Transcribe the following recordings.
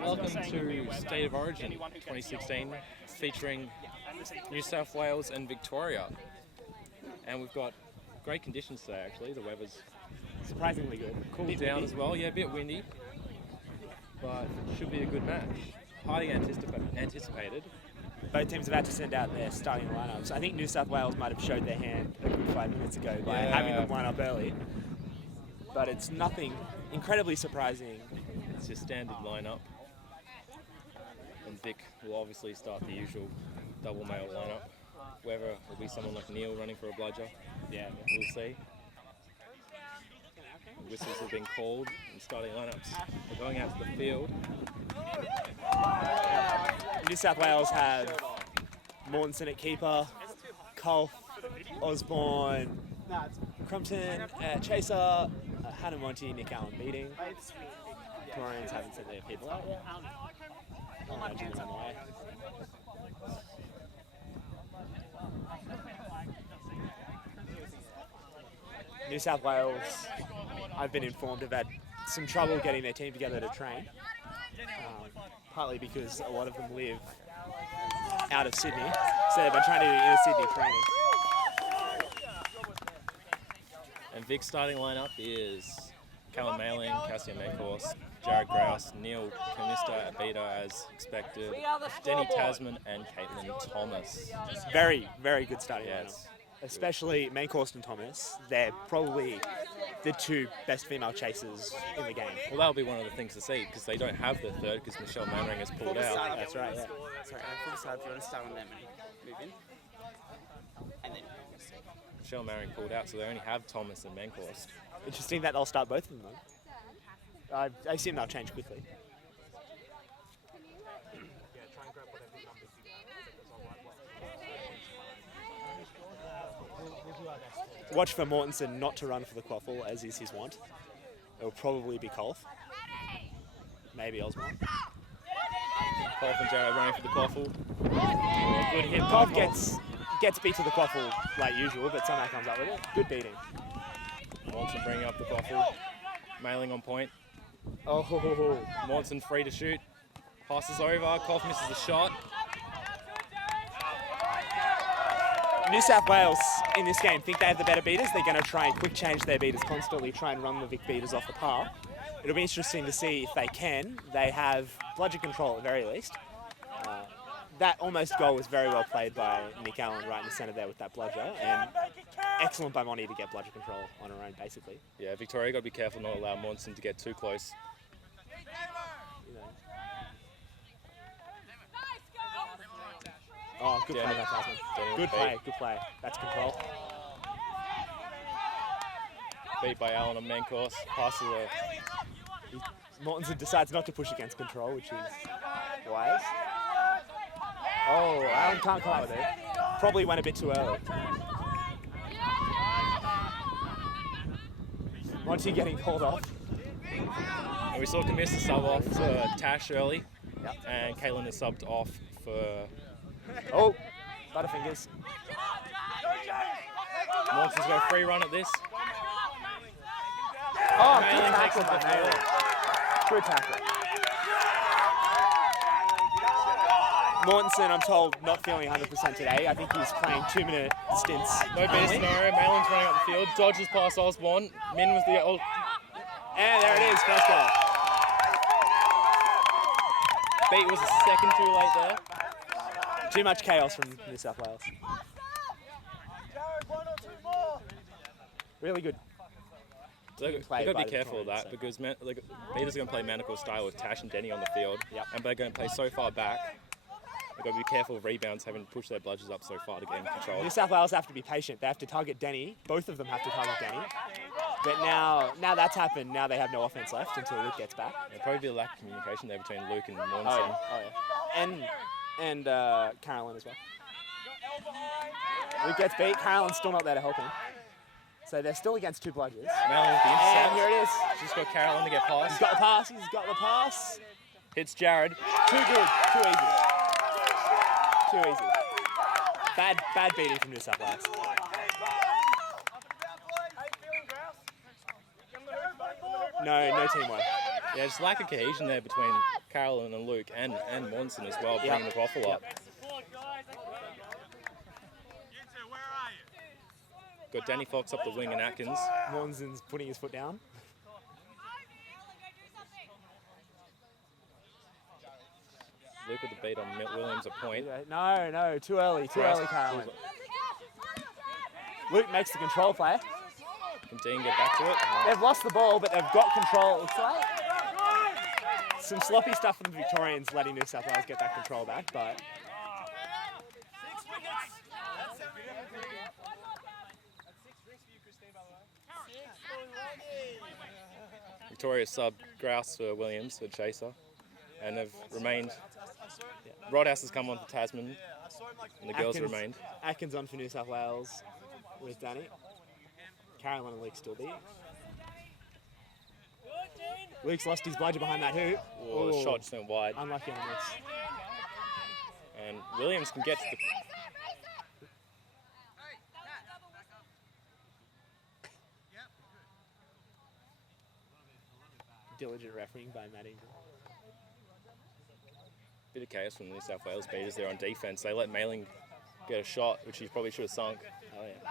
Welcome to State of Origin 2016, featuring New South Wales and Victoria. And we've got great conditions today, actually. The weather's surprisingly good. Cooled down as well, yeah, a bit windy. But should be a good match. Highly anticipated. Both teams have had to send out their starting lineups. I think New South Wales might have showed their hand a good 5 minutes ago by having them line up early. But it's nothing incredibly surprising. It's your standard lineup. And Vic will obviously start the usual double male lineup. Whether it will be someone like Neil running for a bludger, we'll see. Whistles have been called and starting lineups are going out to the field. New South Wales have Mortensen at keeper, Cole, Osborne, Crumpton at chaser, Hannah Monty, Nick Allen beating. Victorians haven't sent their people out yet. I imagine they're on the way. New South Wales, I've been informed, have had some trouble getting their team together to train. Partly because a lot of them live out of Sydney, so they've been trying to do inner Sydney training. And Vic's starting lineup is Callum Mayling, Cassian Mencourse, Jared Grouse, Neil Canista at beta as expected, Denny Tasman and Caitlin Thomas. Very, very good starting lineup. Especially Mencourse and Thomas. They're probably the two best female chasers in the game. Well, that'll be one of the things to see, because they don't have the third, because Michelle Mannering has pulled out. That's right, yeah. Sorry, I'm start if you want to start on them and move in. And then Michelle Mannering pulled out, so they only have Thomas and Mencourse. Interesting that they'll start both of them, though. I assume they'll change quickly. Watch for Mortensen not to run for the quaffle, as is his wont. It will probably be Kolf. Maybe Osborne. Kolf and Jared running for the quaffle. Good hit. Kolf gets beat to the quaffle like usual, but somehow comes up with it. Good beating. Mortensen bringing up the quaffle. Mailing on point. Oh, Mortensen free to shoot. Passes over. Kolf misses the shot. New South Wales in this game think they have the better beaters. They're going to try and quick change their beaters constantly, try and run the Vic beaters off the par. It'll be interesting to see if they can. They have bludger control at the very least. That almost goal was very well played by Nick Allen right in the centre there with that bludger, and excellent by Monty to get bludger control on her own, basically. Yeah, Victoria got to be careful not to allow Mortensen to get too close. Oh, good play by Tasman. Good play. That's control. Beat by Allen on main course. Passes a... Mortensen decides not to push against control, which is wise. Oh, Allen can't come out with it. Probably went a bit too early. Monty getting called off. And we saw Camista sub off for Tash early. Yep. And Caitlin is subbed off for... Oh, Butterfingers. Mortensen's got a free run at this. Oh, good tackle by Mailing. Good tackle. Mortensen, I'm told, not feeling 100% today. I think he's playing 2-minute stints. No better scenario. Mailing's running up the field. Dodges past Osborne. Min was the old... And there it is, first goal. Beat was a second too late there. Too much chaos from New South Wales. Really good. They've got to be careful of that, because Beaters are going to play Manacle style with Tash and Denny on the field, and they're going to play so far back. They've got to be careful of rebounds, having to push their bludgers up so far to get in control. New South Wales have to be patient. They have to target Denny. Both of them have to target Denny. But now that's happened. Now they have no offense left until Luke gets back. There'll probably be a lack of communication there between Luke and Mortensen. Oh yeah. And Carolyn as well. Luke gets beat. Carolyn's still not there to help him. So they're still against two bludgers. And here it is. She's got Carolyn to get past. He's got the pass. Hits Jared. Too good. Too easy. Bad beating from New South Wales. No teamwork. Yeah, just lack of cohesion there between Carolyn and Luke and Monson as well, bringing the quaffle up. Got Danny Fox up the wing and Atkins. Monson's putting his foot down. Luke with the beat on Williams a point. No, too early, Carolyn. Luke makes the control play. Can Dean get back to it? They've lost the ball, but they've got control. It's like some sloppy stuff from the Victorians letting New South Wales get that control back, but... Victoria sub Grouse for Williams, for Chaser, and have remained. Rodhouse has come on for Tasman, and the girls remained. Atkins on for New South Wales with Danny. Carolyn and Luke still there. Luke's lost his bludger behind that hoop. Oh, the shot just went wide. Unlucky on this. And Williams can get to the... Diligent refereeing by Matt Ingram. Bit of chaos from the New South Wales beaters there on defence. They let Mailing get a shot, which he probably should have sunk. Oh, yeah.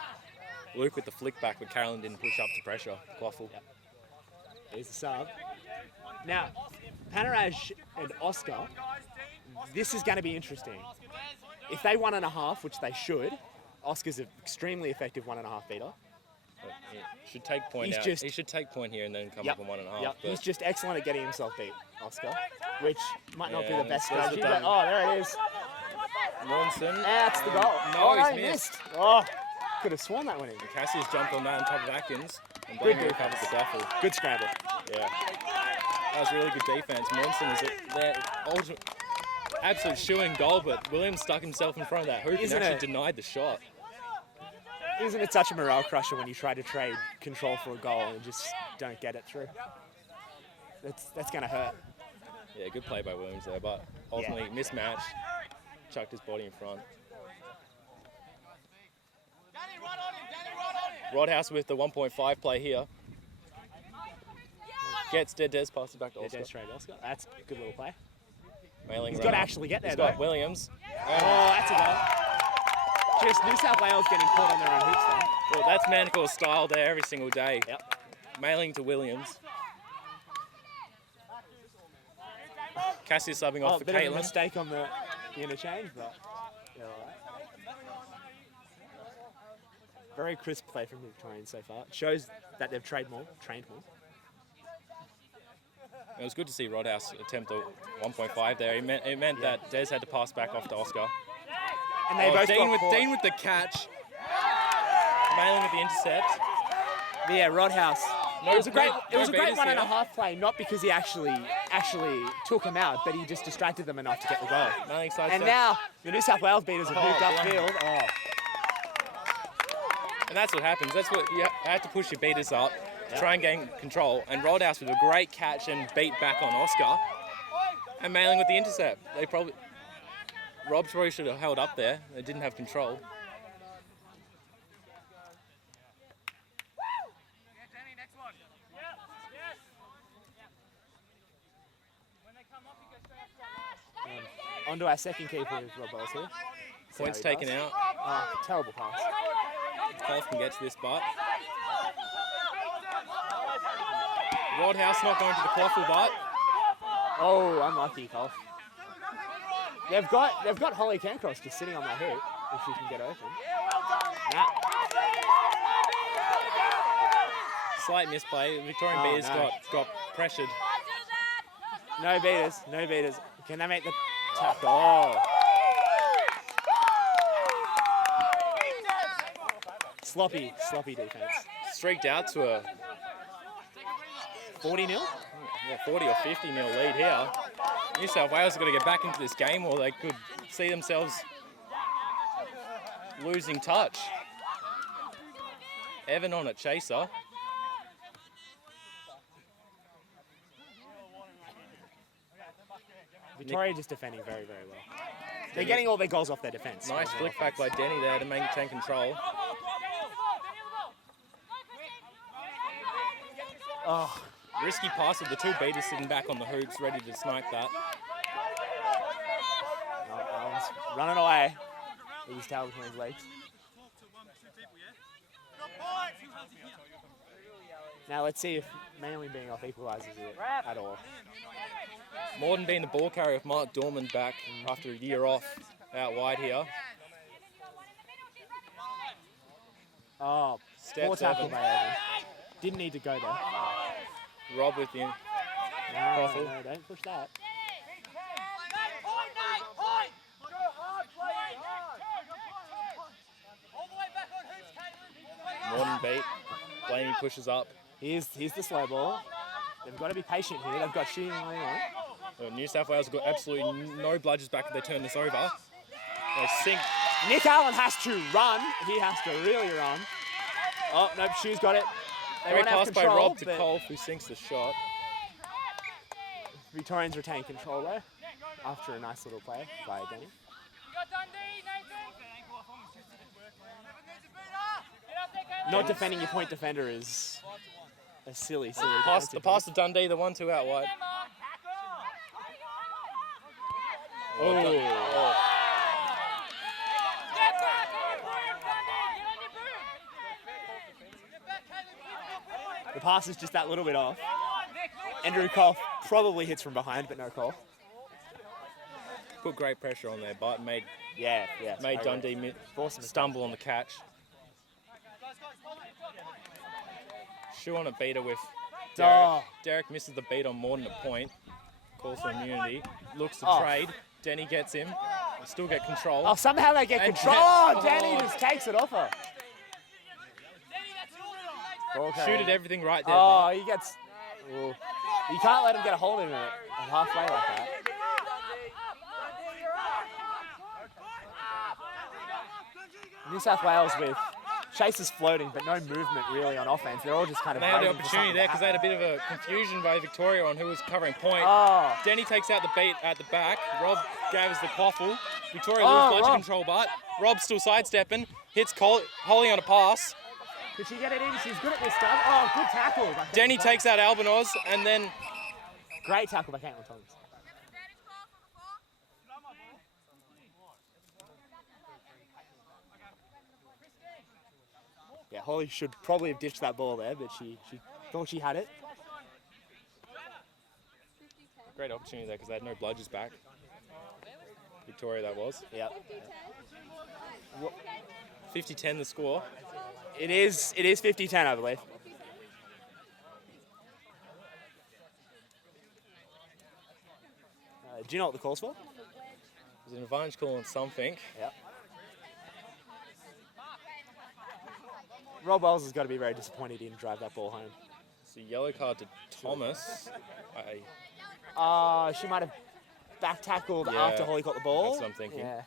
Luke with the flick back, but Carolyn didn't push up to pressure. Quaffle. Yep. Here's the sub. Now, Panaraj and Oscar, this is going to be interesting. If they 1.5, which they should, Oscar's an extremely effective 1.5 beater. He should take point out. He should take point here and then come up on 1.5. Yep. He's just excellent at getting himself beat, Oscar, which might not be the and best there's the strategy, but there it is. Monson. That's the goal. No, he's he missed. Oh, could have sworn that went in. Cassius jumped on that on top of Atkins. And Good Blaine recovers the duffel. Good scramble. Yeah. That was really good defence. Monson is their ultimate, absolute shoo-in goal, but Williams stuck himself in front of that hoop and actually denied the shot. Isn't it such a morale crusher when you try to trade control for a goal and just don't get it through? That's going to hurt. Yeah, good play by Williams there, but ultimately mismatched. Chucked his body in front. Rodhouse with the 1.5 play here. Gets Des passes back to Oscar. Des trade Oscar. That's a good little play. Mailing He's got to actually get there, He's got Williams. Oh, that's a goal. Just New South Wales getting caught on their own hoops there. Well, that's Manacle's style there every single day. Yep. Mailing to Williams. Cassius subbing off for bit of a Caitlin. mistake on the interchange, but yeah, all right. Very crisp play from the Victorians so far. It shows that they've trained more. It was good to see Rodhouse attempt a 1.5 there. It meant that Des had to pass back off to Oscar. And they both Dean got Dean with the catch. Mailing with the intercept. Yeah, Rodhouse. It was a great beaters 1.5 play, not because he actually took him out, but he just distracted them enough to get the goal. And now the New South Wales beaters have moved upfield. Oh. And that's what happens. That's what you have to push your beaters up, try and gain control. And Rodhouse with a great catch and beat back on Oscar. And Mailing with the intercept. Rob probably should have held up there. They didn't have control. On to our second keeper with Rob Bowles here. Points taken out. Oh, terrible pass. Colf can get to this butt. Rodhouse not going to the quaffle butt. Oh, unlucky, Colf. They've got Holly Cancross just sitting on that hoop if she can get open. Nah. Slight misplay. Victorian beaters got pressured. No beaters. Can they make the tackle? Oh. Sloppy defense. Streaked out to a 40-0? Yeah, 40 or 50 nil lead here. New South Wales have got to get back into this game or they could see themselves losing touch. Evan on at Chaser. Victoria just defending very, very well. They're getting all their goals off their defence. Nice flick back by Denny there to maintain control. Oh, Risky pass with the two beaters sitting back on the hoops, ready to snipe that. Oh, Alan's running away with his tail between his legs. Now let's see if Manly being off equalises it at all. Morden being the ball carrier with Mark Dorman back after a year off out wide here. Oh, poor Steps tackle Evans. by Evans. Didn't need to go there. Rob with him. No, don't push that. Morden beat. Blamey pushes up. Here's the slow ball. They've got to be patient here. They've got shooting going on. Well, New South Wales have got absolutely no bludgers back if they turn this over. They sink. Nick Allen has to run. He has to really run. Oh, nope, Shoe's got it. They Great won't have pass by control, Rob to but Kolf, who sinks the shot. Victorians retain control there after a nice little play by Denny. Not defending your point defender is a silly The pass to Dundee, the 1-2 out wide. Oh. The pass is just that little bit off. Andrew Kolf probably hits from behind, but no call. Put great pressure on there, but made Yeah. Dundee stumble on the catch. Shoe on a beater with Derek. Oh. Derek misses the beat on Morden at point. Calls for immunity. Looks to Oh. trade. Denny gets him. They still get control. Oh, somehow they get And control. Jan- Oh, Danny oh. just takes it off her. Okay. Shooted everything right there. Oh, he gets. Oh. You can't let him get a hold of him at halfway like that. New South Wales with Chase is floating, but no movement really on offense. They're all just kind of. And they had the waiting for opportunity something there to because they had a happen. bit of a confusion by Victoria on who was covering point. Oh. Denny takes out the beat at the back. Rob gathers the quaffle. Victoria Oh, loses bludger Rob. control, but Rob's still sidestepping. Hits Holly on a pass. Did she get it in? She's good at this stuff. Oh, good tackle. Denny takes out Albanos, and then Great tackle by Caitlin Thomas. Yeah, Holly should probably have ditched that ball there, but she thought she had it. great opportunity there because they had no bludgers back. Victoria, that was. Yep. 50-10 the score. It is 50-10, I believe. Do you know what the call's for? There's an advantage call on something. Yep. Rob Wells has got to be very disappointed he didn't drive that ball home. It's a yellow card to Thomas. She might have back tackled Yeah, after Holly caught the ball. that's what I'm thinking. Yeah.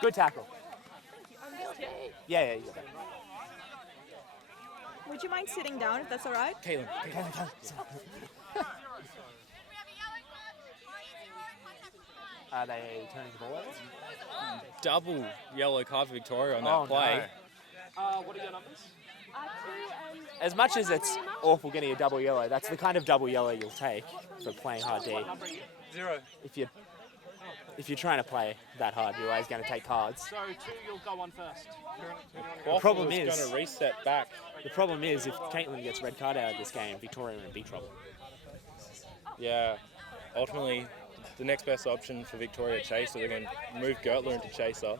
Good tackle. Yeah, you got that. Would you mind sitting down if that's all right? Caitlin. Are they turning the ball over? Double yellow card for Victoria on that Oh, play. What are your numbers? As much as it's awful getting a double yellow, that's the kind of double yellow you'll take for playing hard D. 0. If you're trying to play that hard, you're always going to take cards. So 2, you'll go on first. The problem is- going to reset back. The problem is, if Caitlin gets red card out of this game, Victoria are in big trouble. Yeah. Ultimately, the next best option for Victoria Chaser, they're going to move Gertler into Chaser.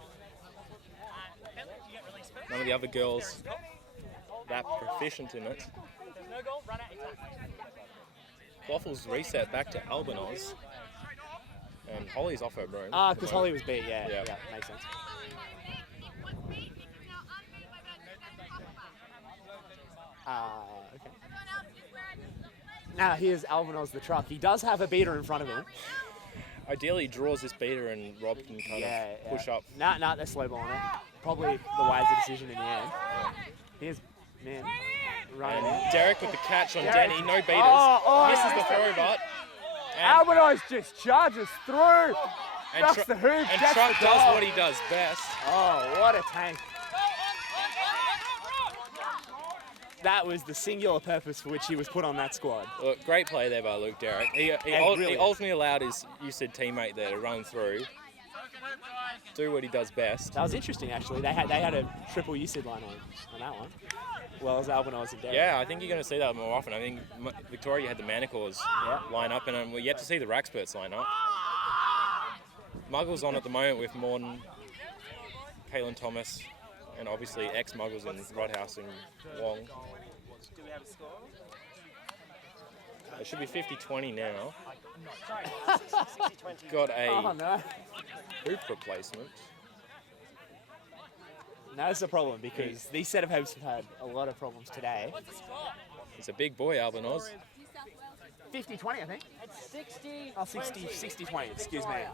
None of the other girls that proficient in it. Waffles reset back to Albanos. And Holly's off her room. Because Holly was beat, yeah, makes sense. Okay. Now here's Alvanos the truck. He does have a beater in front of him. Ideally, he draws this beater and Rob can kind of push up. Nah, they're slow balling it. Probably the wiser decision in the end. Here's man running in. And Derek with the catch on Derek. Denny, no beaters. Oh, Misses the throw, but. And Alvanos just charges through. And, Knocks the hoop, and gets Truck the does goal. what he does best. Oh, what a tank. That was the singular purpose for which he was put on that squad. Look, great play there by Luke Derrick. He ultimately allowed his USID teammate there to run through, do what he does best. That was interesting, actually. They had a triple USID line on that one. Well as Albanoz and Derrick. Yeah, I think you're going to see that more often. I think Victoria had the Manacores line up, and we're yet to see the Raxperts line up. Muggles on at the moment with Morton, Caitlin Thomas, and obviously ex-Muggles in Rodhouse and Wong. It should be 50-20 now. Got a hoop replacement. No, that's a problem because these set of hoops have had a lot of problems today. He's a big boy, Albanoz. 50-20, I think. It's 60. Oh, 60-20, excuse me.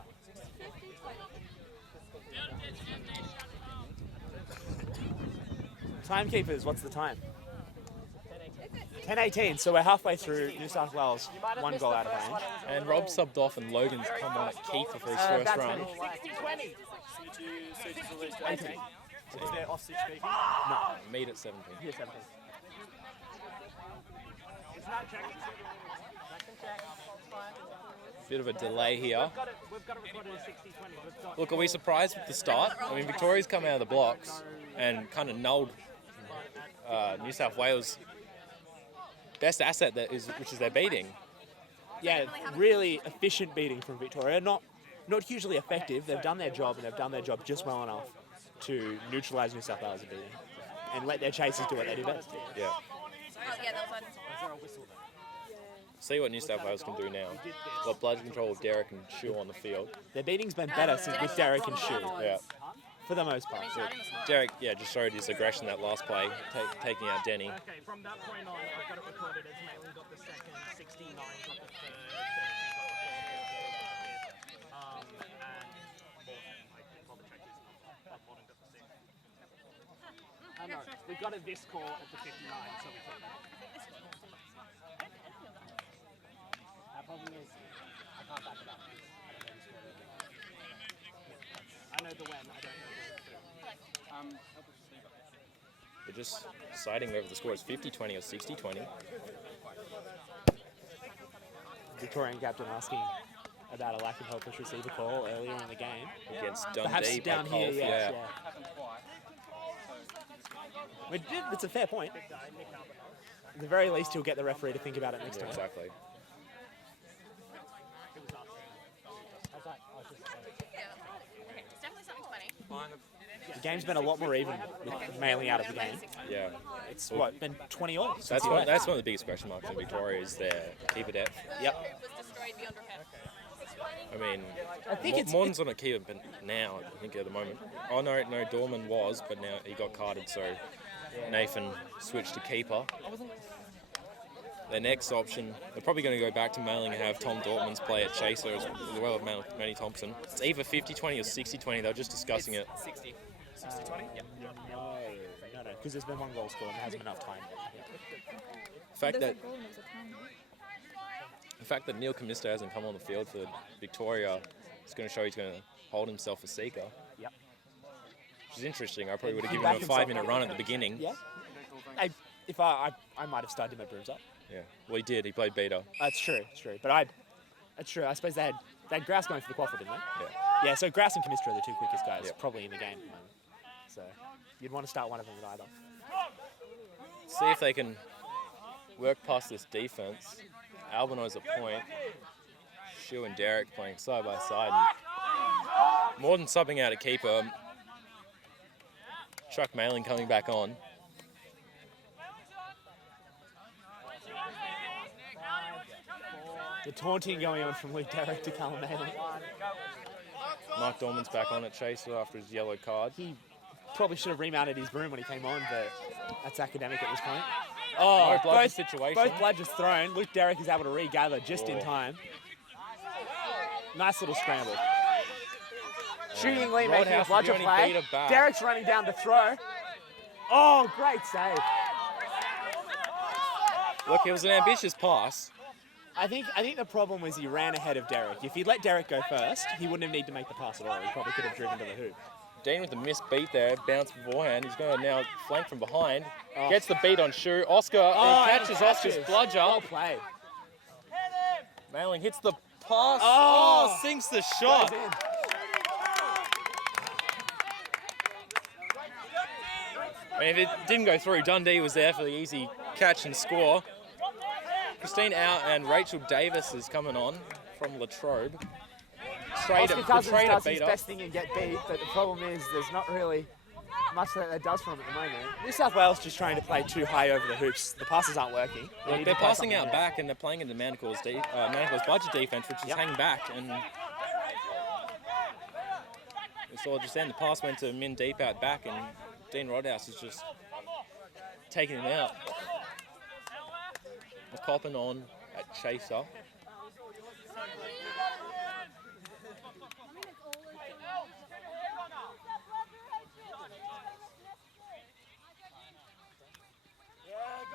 Timekeepers, what's the time? 10:18, so we're halfway through. New South Wales, 1 goal out of range. And Rob subbed off, and Logan's come on at keeper for his first run. 60-20. 18. Is there off-switch speaking? No, Meet at 17. here 17. Bit of a delay here. We've got it recorded as 60-20. Look, are we surprised with the start? I mean, Victoria's come out of the blocks and kind of nulled New South Wales' best asset, which is their beating. Yeah, really efficient beating from Victoria. Not hugely effective. They've done their job, and they've done their job just well enough to neutralise New South Wales' beating and let their chasers do what they do best. Yeah. Yeah, that was See what New South Wales can do now. Got blood control with Derek and Shu on the field. Their beating's been better with Derek and Shu, Yeah. for the most part. So Derek, just showed his aggression that last play, taking out Denny. Okay, from that point on, I've got it recorded as Malin got the second, 69 got the third, 30 got the fourth, and Morton, Robert checked his, Morton got the sixth. No, we got a this call at the 59, so we took that. Our problem is, I can't back it up. I know the when, I don't know the who. They're just deciding whether the score is 50-20 or 60-20. Victorian captain asking about a lack of helpless receiver call earlier in the game. Against Perhaps Dundee down by here, Colf, yes, It's a fair point. At the very least, he'll get the referee to think about it next time. Exactly. It's definitely something 20. The game's been a lot more even with Mailing out of the game. Yeah. It's been 20 all. That's one of the biggest question marks in Victoria is their keeper depth. Yep. Was destroyed beyond repair. I mean, I think Morton's on a keeper but now, I think, at the moment. Oh, no, Dorman was, but now he got carded, so Nathan switched to keeper. Their next option, they're probably going to go back to Mailing and have Tom Dortmund's play at Chaser as well as Manny Thompson. It's either 50-20 or 60-20. They were just discussing it. 60. 60-20? Yeah. No, because there's been 1 goal scored and there hasn't been enough time. The fact that Neil Comista hasn't come on the field for Victoria is going to show he's going to hold himself a seeker. Yep. Which is interesting. I probably would have given him a 5-minute run at the beginning. Yeah. I might have started him at Brooms up. Yeah. Well, he did. He played beater. That's true. That's true. I suppose they had Grouse going for the quaffle, didn't they? Yeah. Yeah, so Grouse and Commistra are the 2 quickest guys Yeah. probably in the game. So you'd want to start one of them with either. See if they can work past this defense. Albano's a point. Shu and Derek playing side by side. And Morton subbing out a keeper. Chuck Mailing coming back on. The taunting going on from Luke Derrick to Callum Maley. Mark Dorman's back on at Chaser after his yellow card. He probably should have remounted his broom when he came on, but that's academic at this point. No bludger situation. Both bludgers thrown. Luke Derrick is able to regather just in time. Nice little scramble. Shooting Lee making a Rodhouse bludger with the play. only beater back. Derrick's running down to throw. Oh, great save. Look, it was an ambitious pass. I think the problem was he ran ahead of Derek. If he'd let Derek go first, he wouldn't have needed to make the pass at all. He probably could have driven to the hoop. Dean with the missed beat there, bounce beforehand. He's going to now flank from behind. Gets the beat on Shu. Oscar catches Oscar's bludger. Well played. Mailing hits the pass. Sinks the shot. Goes in. I mean, if it didn't go through, Dundee was there for the easy catch and score. Christine out and Rachel Davis is coming on from Latrobe. Oscar Cousins does his beater. best thing and get beat, but the problem is there's not really much that does for him at the moment. New South Wales just trying to play too high over the hoops. The passes aren't working. Look, they're passing out back and they're playing into Manacle's budget defense, which is hanging back. And we saw just then the pass went to Min deep out back, and Dean Rodhouse is just taking him out. McCoppin on at chaser.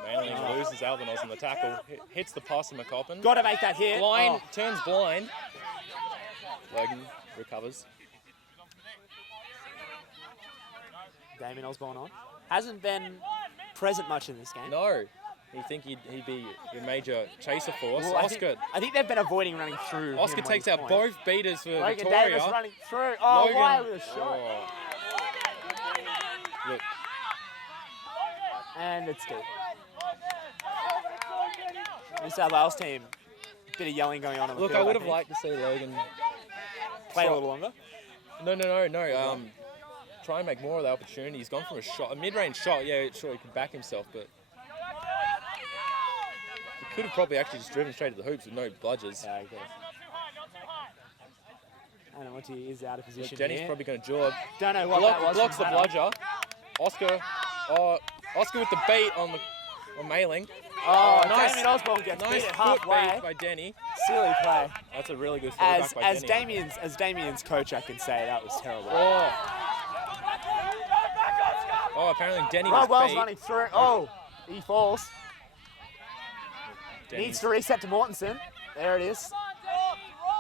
Manly loses Albanos on the tackle, hits the pass to McCoppin. Got to make that hit. Blind, turns blind. Logan recovers. Damien Osborne on. Hasn't been present much in this game. No. You think he'd be your major chaser force. Well, Oscar I think they've been avoiding running through. Oscar him takes when out he's both beaters for Logan Victoria. Davis running through. Oh, Logan, why with a shot? Look, And it's deep. New South Wales team, bit of yelling going on the look, field. I would have think. liked to see Logan Play a little longer. No. Try and make more of the opportunity. He's gone for a mid-range shot. Yeah, sure, he could back himself, but he could have probably actually just driven straight to the hoops with no bludgers. Yeah, I guess. I don't know what he is out of position. Look, Jenny's here. probably going to jaw. Don't know what that was. Blocks the from Hannah. bludger. Oscar with the bait on Mailing. Oh, nice. Damien Osborne gets Nice beat at foot halfway. bait by Denny. Silly play. That's a really good fullback by Denny. As Damien's coach, I can say that was terrible. Oh, apparently Denny Rob was Wells beat. running through. Oh, he falls. Denny's- Needs to reset to Mortensen. There it is.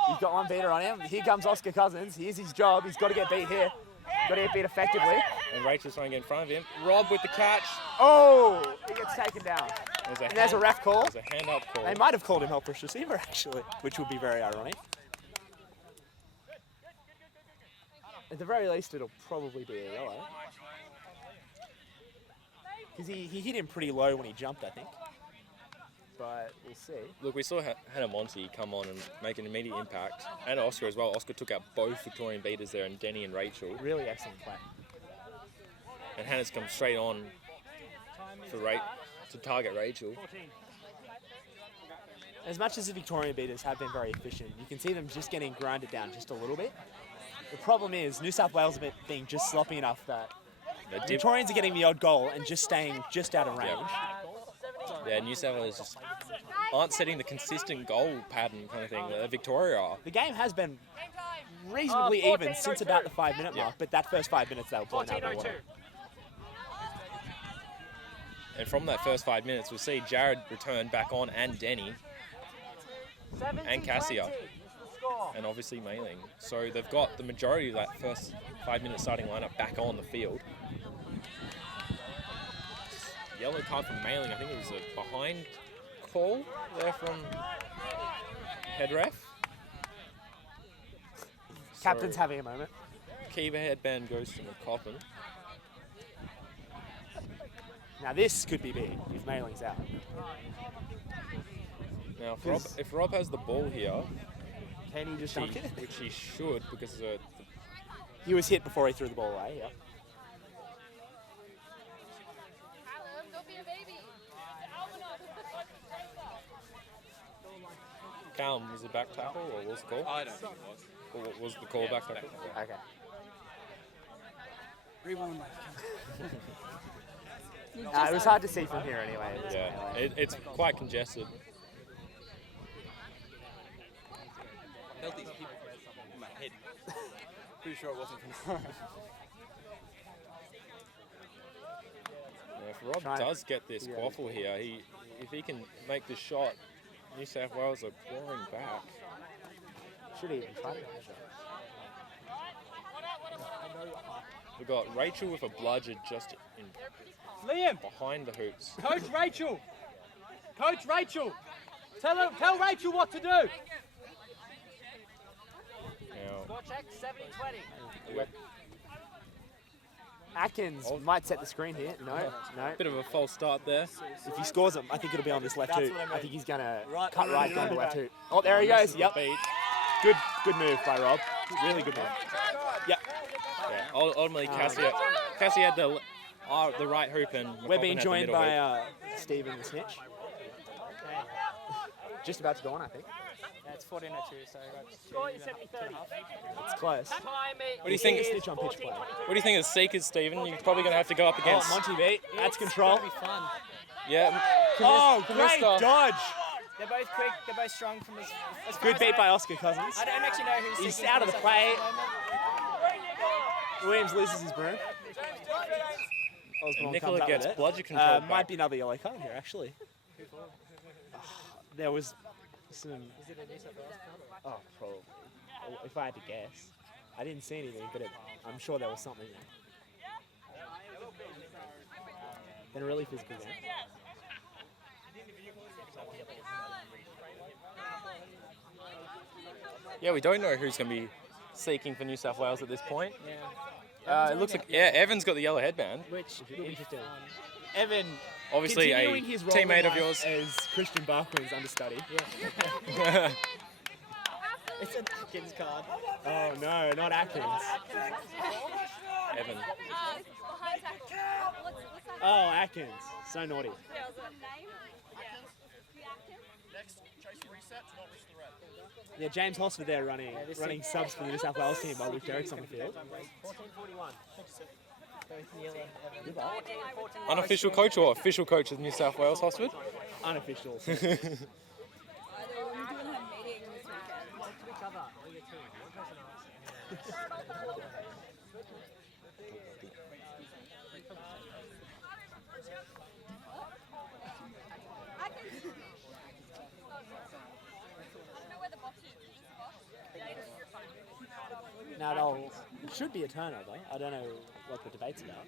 He's got one beater on him. Here comes Oscar Cousins. Here's his job. He's got to get beat here. Got to get beat effectively. And Rachel's trying to get in front of him. Rob with the catch. Oh, he gets taken down. There's a ref call. There's a hand up call. They might have called him helpless receiver, actually, which would be very ironic. At the very least, it'll probably be a yellow. Because he hit him pretty low when he jumped, I think. But we'll see. Look, we saw Hannah Monty come on and make an immediate impact. And Oscar as well. Oscar took out both Victorian beaters there, and Denny and Rachel. Really excellent play. And Hannah's come straight on to target Rachel. As much as the Victorian beaters have been very efficient, you can see them just getting grinded down just a little bit. The problem is New South Wales have being just sloppy enough that the Victorians are getting the odd goal and just staying just out of range. Yeah, New South Wales just aren't setting the consistent goal pattern kind of thing that Victoria are. The game has been reasonably even since about the 5-minute mark, but that first 5 minutes they were blown out of the water. And from that first 5 minutes, we'll see Jared return back on and Denny and Cassia and obviously Mailing. So they've got the majority of that first 5 minute starting lineup back on the field. Yellow card from Mailing. I think it was a behind call there from head ref. Captain's having a moment. Kiva headband goes to McCoppin. Now this could be big if Mailing's out. Now, if Rob has the ball here, can he just dunk it? Which he should, because he was hit before he threw the ball away. Yeah. Callum, don't be a baby. Callum, was it back tackle or what was the call? I don't think it was. Or what was the call back tackle? Okay. Rewind. It was hard to see from here anyway. Yeah, it's quite congested. I felt these people in my head. Pretty sure it wasn't from Yeah, if Rob does get this quaffle here, if he can make the shot New South Wales are pouring back. Should have even tried it. We've got Rachel with a bludger just in Liam, behind the hoops. Coach Rachel. Coach Rachel. Tell Rachel what to do. Now, Check 70-20. Atkins might set the screen here. No. bit of a false start there. If he scores them, I think it'll be on this left hoop. what I mean. I think he's going to cut right down the left hoop. Oh, there he goes. Yep. Beat. Good move by Rob. Really good move. Yep. Yeah. Ultimately, Cassie had the right hoop and We're being McCoppin had the joined middle hoop. by Stephen the Snitch. Just about to go on, I think. Yeah, it's 14 at 2, so Score I got 70-30. It's close. What do you think? Snitch on pitch play. What do you think of the Seekers, Stephen? You're probably going to have to go up Oh, against. Monty beat. That's control. It'll be fun. Yeah. Oh, great Comista. dodge. They're both quick, they're both strong from as far Good as beat I- by Oscar Cousins. I don't actually know who's He's seeking out of the something play. at the moment. Williams loses his broom. Osborne Nicola comes up gets with it. bludger control Might back. be another yellow card here, actually. There was some. Is it a New South Wales card? Oh, probably. If I had to guess. I didn't see anything, but I'm sure there was something there. Been a really physical game. Yeah, we don't know who's going to be seeking for New South Wales at this point. Yeah. It looks like Evan's got the yellow headband. Which Interesting. Evan, Obviously, a continuing his role teammate in of life yours. as Christian Barkman's understudy. It's an Atkins card. Oh no, not Atkins. Evan. Behind tackle. What's that? Oh, Atkins. So naughty. Name? Yeah, James Hosford there running subs for the New South Wales team while Luke Derrick's on the field. 14-41. Both Neil and Unofficial coach or official coach of New South Wales, Hosford? Unofficial. Now, it should be a turnover. I don't know what the debate's about.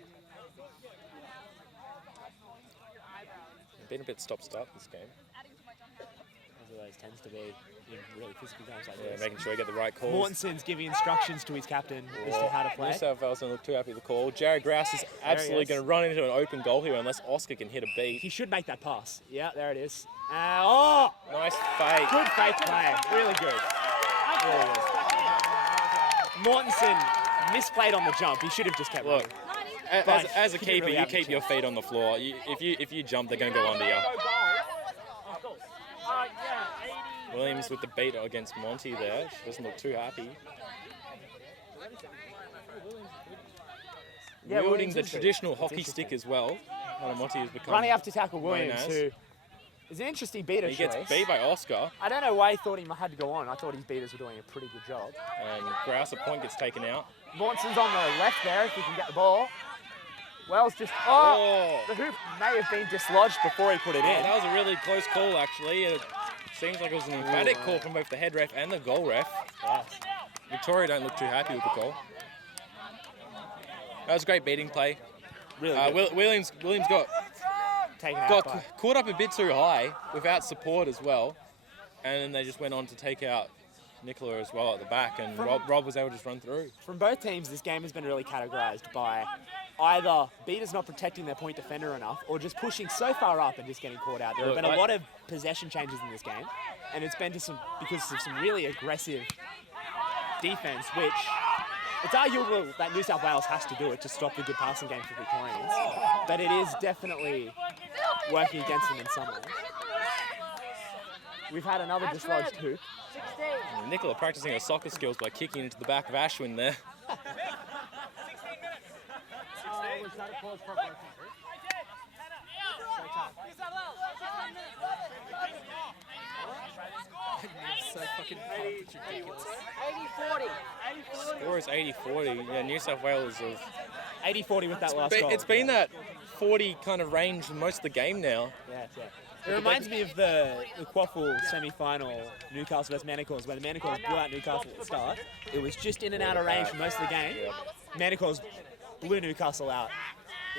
Been a bit stop-start this game. As always tends to be in really physical games like Yeah, this. making sure we get the right calls. Mortensen's giving instructions to his captain as to how to New play. South Wales don't look too happy with the call. Jared Grouse is absolutely is. going to run into an open goal here unless Oscar can hit a beat. He should make that pass. Yeah, there it is. Oh! Nice fake. Good fake play. Really good. Really good. Mortensen misplayed on the jump. He should have just kept Look, running. as a he didn't keeper, really you have the keep your feet on the floor. If you jump, they're going to go under you. Williams with the beat against Monty there. She doesn't look too happy. Yeah, Wielding Williams the is good. traditional That's hockey stick interesting. as well. Hannah Monty has become Running up to tackle known Williams, as. who is an interesting beater He gets choice. beat by Oscar, I don't know why he thought he had to go on. I thought his beaters were doing a pretty good job. and Grouse a point gets taken out. Mortensen's on the left there if he can get the ball. Wells just... Oh! Oh, The hoop may have been dislodged before he put it in. that was a really close call actually. It seems like it was an emphatic call from both the head ref and the goal ref. Yes. Victoria don't look too happy with the call. That was a great beating play. Really good. Williams got Taken out by... caught up a bit too high without support as well, and then they just went on to take out Nicola as well at the back, and Rob was able to just run through. From both teams, this game has been really categorised by either beaters not protecting their point defender enough or just pushing so far up and just getting caught out. There have Look, been a lot of possession changes in this game, and it's been because of some really aggressive defence, which it's arguable that New South Wales has to do it to stop the good passing game for Victorians, but it is definitely working against them in some ways. We've had another dislodged hoop. Nicola practicing her soccer skills by kicking into the back of Ashwin there. Was that a cause for a broken group? so fucking pumped. It's ridiculous. 80-40. Score is 80-40. Yeah, New South Wales have. 80-40 with that last goal. It's been that 40 kind of range for most of the game now. Yeah, yeah. It reminds me of the Quaffle semi-final, Newcastle vs Manacles, where the Manacles blew out Newcastle at the start. It was just in and out of range for most of the game. Manacles blew Newcastle out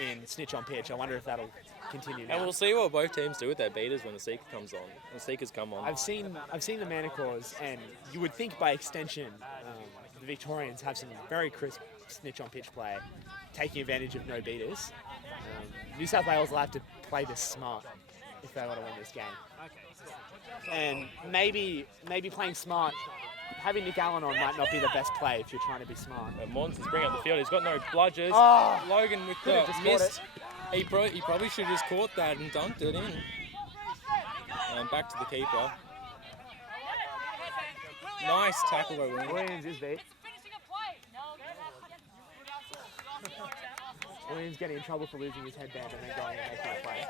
in snitch on pitch. I wonder if that'll continue now. And we'll see what both teams do with their beaters when the Seeker comes on. When the Seekers come on. I've seen the Manacles, and you would think by extension the Victorians have some very crisp snitch on pitch play, taking advantage of no beaters. New South Wales will have to play this smart if they want to win this game. And maybe playing smart, having Nick Allen on might not be the best play if you're trying to be smart. And Mons bringing up the field. He's got no bludgers. Oh, Logan with the just missed. He probably should have just caught that and dunked it in. And back to the keeper. Nice tackle by Williams. Williams is beat. Williams getting in trouble for losing his headband and then going and making a play.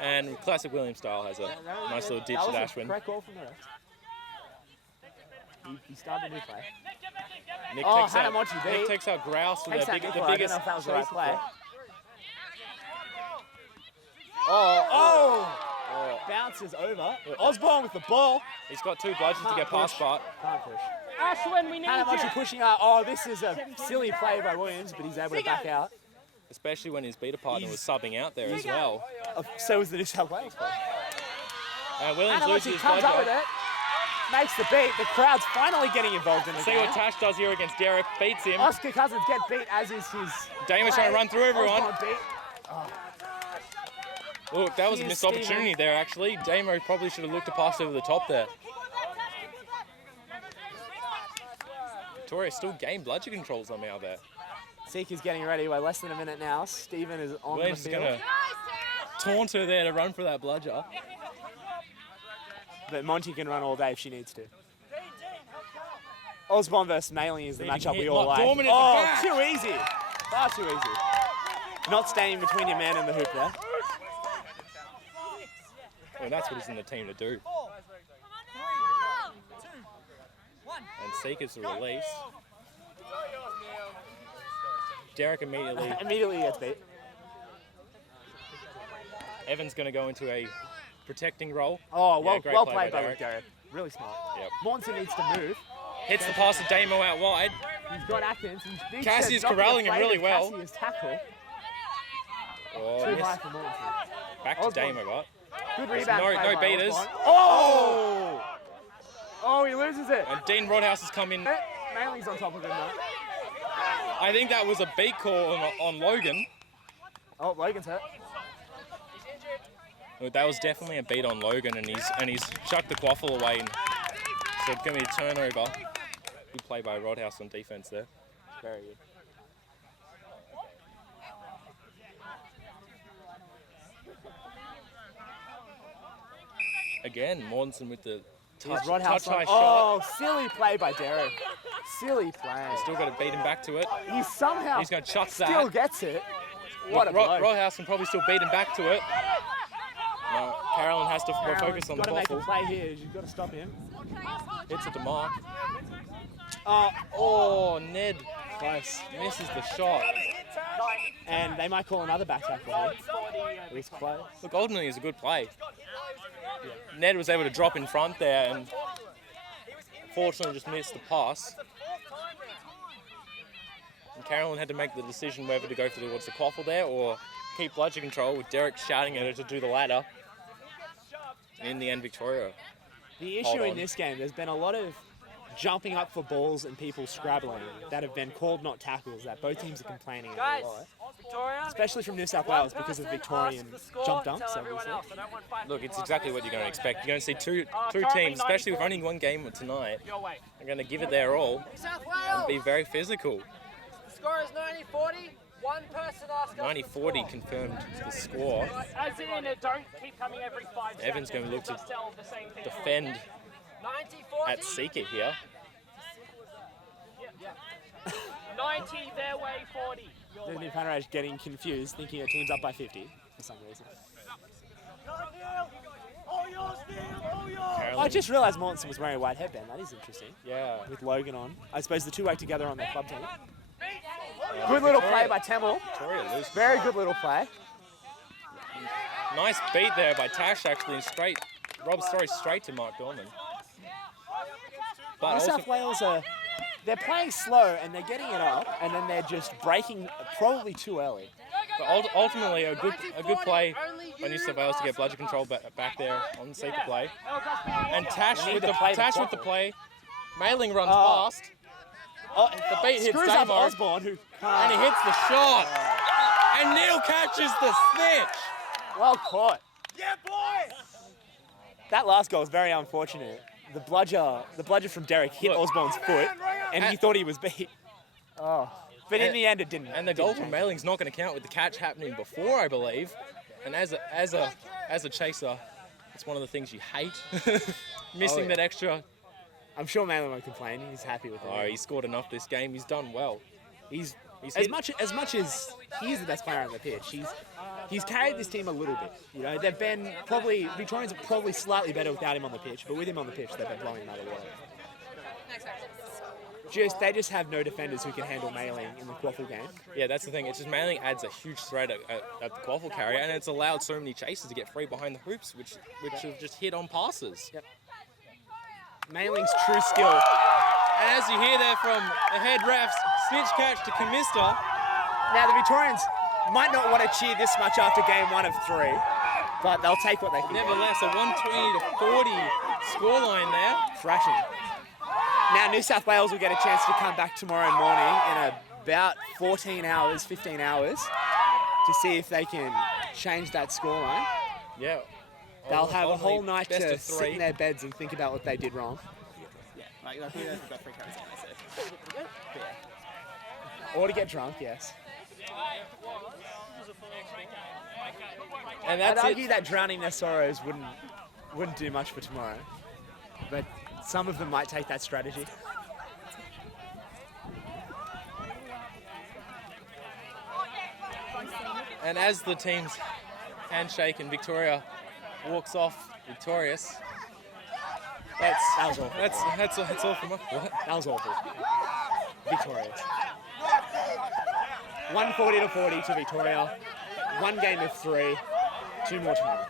And classic Williams style has a nice little ditch at Ashwin. Correct call from the ref. He started a new play. Nick Oh, takes Hannah out, Monty Nick beat. takes out Grouse with Takes the that biggest. Nick play. I don't know if that was the right chase play. before. Oh! Bounces over. Osborne with the ball. He's got two bludgers to get past Bart. Can't push. Ashwin, we need Hannah Monty you. pushing out. Oh, this is a silly play by Williams, but he's able to back out. Especially when his beater partner was subbing out there as well. So was the New South Wales play. Williams Hannah loses Monty his comes up with bludger. it. Makes the beat. The crowd's finally getting involved in the See game. what Tash does here against Derek. Beats him. Oscar Cousins get beat, as is his. Damon's trying to run through everyone. Osborne beat. Look, that was a Here's missed opportunity there, actually. Damo probably should have looked to pass over the top there. Victoria still gained bludger control somehow there. Seeker's getting ready. We're less than a minute now. Stephen is on Williams the is field. going to taunt her there to run for that bludger. But Monty can run all day if she needs to. Osborne versus Mailing is the Leading matchup we hit, all not like. Dorman at the Oh, back. too easy. Far too easy. Not staying between your man and the hoop there. Well, that's what he's in the team to do. And Seekers the release. Derek immediately. Immediately gets beat. Evan's going to go into a protecting role. Oh, Yeah, well, great well play played by by Derek. Derek. Really smart. Yep. Mortensen needs to move. Hits the pass to Damo out wide. He's got Atkins. He's Cassie's corralling him really well. Cassie's tackle. Oh, Too miss. high for Mortensen. Back to Osborne. Damo, right? Good There's rebound. no play by beaters. Osborne. Oh! Oh, he loses it. And Dean Rodhouse has come in. Manley's on top of him now. I think that was a beat call on Logan. Oh, Logan's hurt. Look, that was definitely a beat on Logan, and he's chucked the quaffle away. And so it's going to be a turnover. Good play by Rodhouse on defense there. Very good. Again, Mortensen with the Here's touch Rodhouse high on. shot. Oh, silly play by Derek. Silly play. Still got to beat him back to it. He somehow He's going to chuck still that. gets it. What a blow. Rodhouse can probably still beat him back to it. No, Carolyn has to focus on the got to make a quaffle. play here. You've got to stop him. Hits it to Mark. Oh, Oh, Ned close. misses the shot. And they might call another back tackle here. It was close. Look, ultimately, it's a good play. Ned was able to drop in front there and fortunately just missed the pass. And Carolyn had to make the decision whether to go towards the quaffle there or keep bludger control with Derek shouting at her to do the latter. And in the end, Victoria. The Hold issue in on. this game, there's been a lot of jumping up for balls and people scrabbling that have been called not tackles that both teams are complaining about a lot. Especially from New South Wales because of Victorian jump dunks, obviously. Look, it's exactly what you're going to expect. You're going to see two teams, especially with only one game tonight, are going to give it their all and be very physical. Score is 90-40. One person asked us 90-40 confirmed the score. As in, it don't keep coming every 5 seconds. Evan's going to look to Just tell the same people. defend 90-40. at Seeker here. 90 their way, 40 your Disney way. Panorage getting confused, thinking a team's up by 50 for some reason. I just realised Mortensen was wearing a white headband. That is interesting. Yeah. With Logan on. I suppose the two work together on their club team. Good little play by Temple. Victoria loses. Very good little play. Nice beat there by Tash, actually, and Rob's throw straight to Mark Dorman. But New also, South Wales they're playing slow and they're getting it up, and then they're just breaking probably too early. but ultimately, a good play by New South Wales to get bludger control back there on the seeker play. And Tash with the play. Mailing runs past. Oh, The beat hits screws up Damo, Osborne, who and he hits the shot. And Neil catches the snitch. well caught. Yeah, boys! That last goal was very unfortunate. The bludger from Derek hit Osborne's foot, and he thought he was beat. Oh. But in the end, it didn't. And the goal from Mailing's not going to count with the catch happening before, I believe. And as a chaser, it's one of the things you hate. Missing that extra. I'm sure Malin won't complain. He's happy with it. Oh, he scored enough this game. He's done well. He's as much as he's the best player on the pitch, he's carried this team a little bit. You know, they've been Victorians are probably slightly better without him on the pitch, but with him on the pitch, they've been blowing him out of the water. They just have no defenders who can handle Mailing in the quaffle game. Yeah, that's the thing. It's just Mailing adds a huge threat at the quaffle carrier, and it's allowed so many chasers to get free behind the hoops, which have just hit on passes. Yep. Mailing's true skill. And as you hear there from the head refs, snitch catch to Comista. Now the Victorians might not want to cheer this much after game 1 of 3, but they'll take what they can. Nevertheless, a 120 to 40 scoreline there. Thrashing. Now New South Wales will get a chance to come back tomorrow morning in about 15 hours, to see if they can change that scoreline. Yeah. They'll have a whole night best to of sit 3. in their beds and think about what they did wrong. Like, I think they've got 3 carries on this. Or to get drunk, yes. And I'd that's argue it. that drowning their sorrows wouldn't do much for tomorrow. But some of them might take that strategy. And as the team's handshake and Victoria walks off victorious, That was awful. that's all from us. What? That was awful. Victorious. 140 to 40 to Victoria. 1 game of 3. 2 more tomorrow.